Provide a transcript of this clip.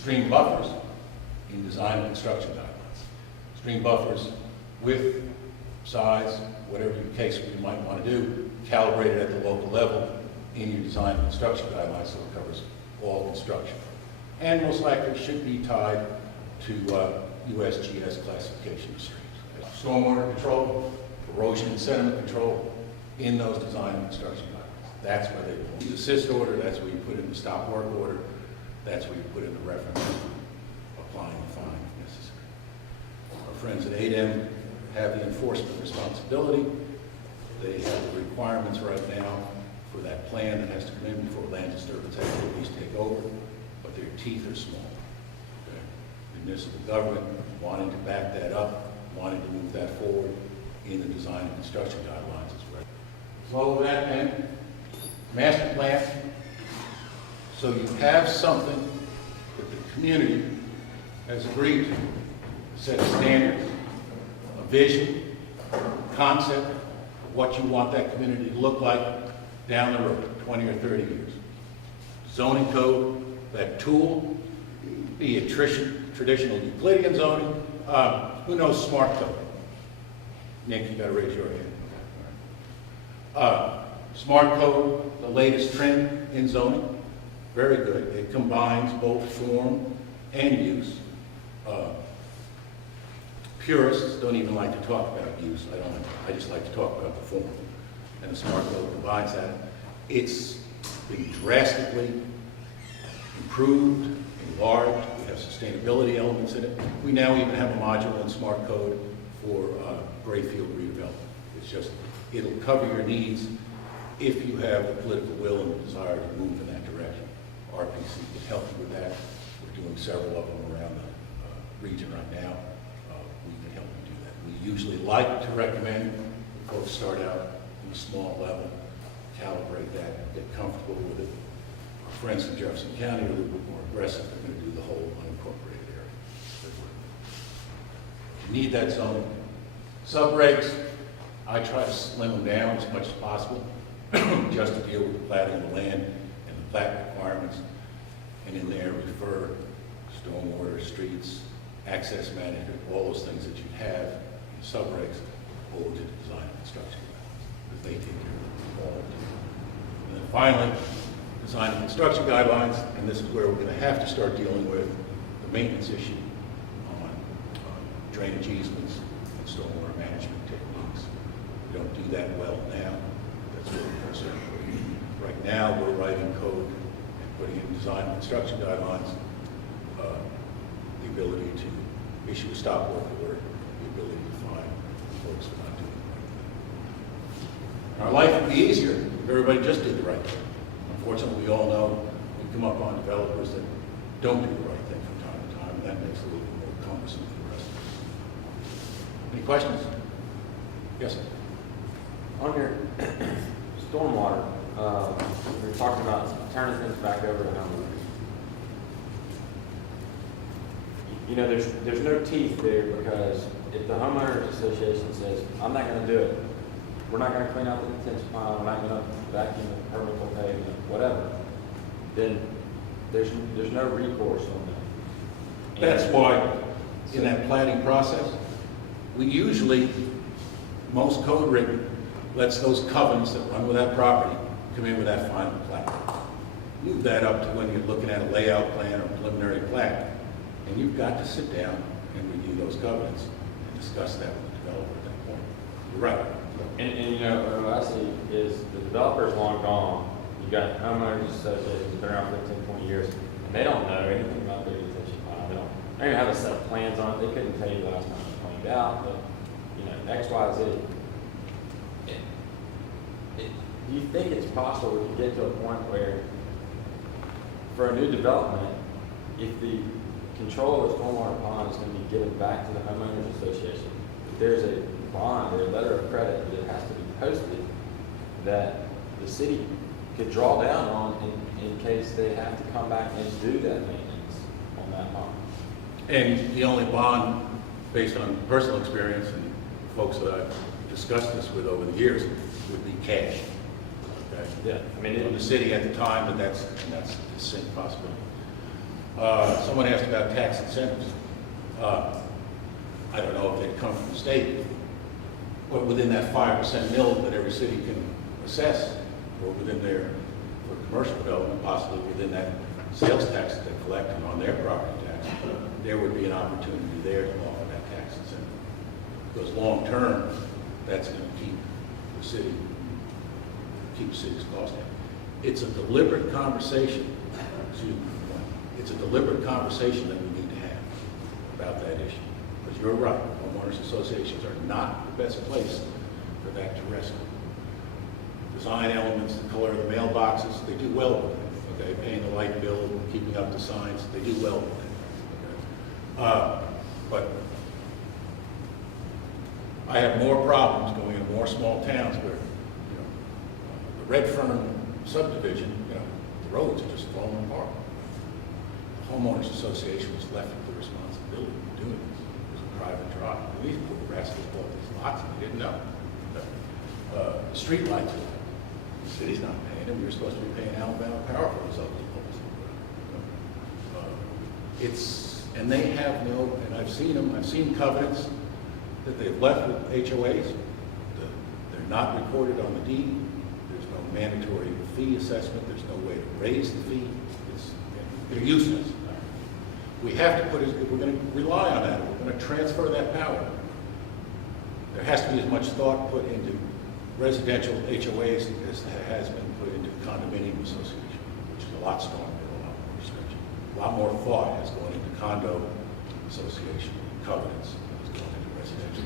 stream buffers in design and construction guidelines. Stream buffers with size, whatever your case you might want to do, calibrated at the local level in your design and construction guidelines so it covers all construction. And most likely should be tied to USGS classification of streams. Stormwater control, erosion and sediment control in those design and construction guidelines. That's where they belong. The assist order, that's where you put in the stop work order, that's where you put in the reference, applying the fine if necessary. Our friends at ADEM have the enforcement responsibility. They have the requirements right now for that plan that has to come in before land disturbance activities take over, but their teeth are small. Okay? The municipal government wanting to back that up, wanting to move that forward in the design and construction guidelines is right. Flow of that then, master plan, so you have something that the community has agreed to, set a standard, a vision, concept, what you want that community to look like down the road, 20 or 30 years. Zoning code, that tool, be it traditional Euclidean zoning, who knows smart code? Nick, you gotta raise your hand. Smart code, the latest trend in zoning, very good. It combines both form and use. Purists don't even like to talk about use. I just like to talk about the form. And the smart code combines that. It's been drastically improved, enlarged. We have sustainability elements in it. We now even have a module in smart code for gray field redevelopment. It's just, it'll cover your needs if you have the political will and the desire to move in that direction. RPC can help you with that. We're doing several of them around the region right now. We can help you do that. We usually like to recommend that folks start out in a small level, calibrate that, get comfortable with it. Our friends in Jefferson County are a little bit more aggressive. They're going to do the whole unincorporated area. You need that zoning. Subregs, I try to slim them down as much as possible, just to deal with the platting of the land and the plat requirements. And in there refer stormwater, streets, access management, all those things that you have in subregs over to the design and construction guidelines, because they take care of all of it. And then finally, design and construction guidelines, and this is where we're going to have to start dealing with the maintenance issue on drainage easements and stormwater management techniques. We don't do that well now. That's really a concern. Right now, we're writing code and putting in design and construction guidelines, the ability to issue a stop work order, the ability to fine folks for not doing the right thing. Our life would be easier if everybody just did the right thing. Unfortunately, we all know we come up on developers that don't do the right thing from time to time, and that makes it a little bit more cumbersome for the rest of us. Any questions? Yes, sir. On your stormwater, we were talking about turning things back over to homeowners. You know, there's no teeth there, because if the homeowners association says, I'm not going to do it, we're not going to clean out the detention pond, we're not going to vacuum the permeable pavement, whatever, then there's no recourse on that. That's why in that planning process, we usually, most code written, lets those covenants that run with that property come in with that final plat. Move that up to when you're looking at a layout plan or preliminary plat, and you've got to sit down and review those covenants and discuss that with the developer at that point. You're right. And you know, what I see is the developer's long gone. You've got homeowners associations that been around 15, 20 years, and they don't know anything about their detention pond. They don't even have a set of plans on it. They couldn't tell you the last time it was cleaned out, but you know, X, Y, Z. Do you think it's possible we could get to a point where, for a new development, if the control of the stormwater pond is going to be given back to the homeowners association, if there's a bond or a letter of credit that has to be posted that the city could draw down on in case they have to come back and do that maintenance on that pond? And the only bond, based on personal experience and folks that I've discussed this with over the years, would be cash. Okay? Yeah, I mean, From the city at the time, but that's a distinct possibility. Someone asked about tax incentives. I don't know if they come from the state, but within that 5% mill that every city can assess, or within their, for commercial development, possibly within that sales tax that they collect and on their property tax, there would be an opportunity there to offer that tax incentive. Because long-term, that's going to keep the city's cost down. It's a deliberate conversation, it's a deliberate conversation that we need to have about that issue. Because you're right, homeowners associations are not the best place for that to rest. Design elements, the color of the mailboxes, they do well with it. Okay, paying the light bill, keeping up the signs, they do well with it. Okay? But I have more problems going into more small towns where, the Redfern subdivision, the roads are just falling apart. The homeowners association was left with the responsibility of doing this. It was a private drive. These poor rascals bought these lots and they didn't know. The street lights, the city's not paying them. You're supposed to be paying Alabama Power for those ugly poles. And they have no, and I've seen covenants that they've left with HOAs. They're not recorded on the deed. There's no mandatory fee assessment. There's no way to raise the fee. They're useless. We have to put, if we're going to rely on that, we're going to transfer that power. There has to be as much thought put into residential HOAs as has been put into condominium association, which is a lot stronger, a lot more restriction. A lot more thought has gone into condo association covenants than has gone into residential.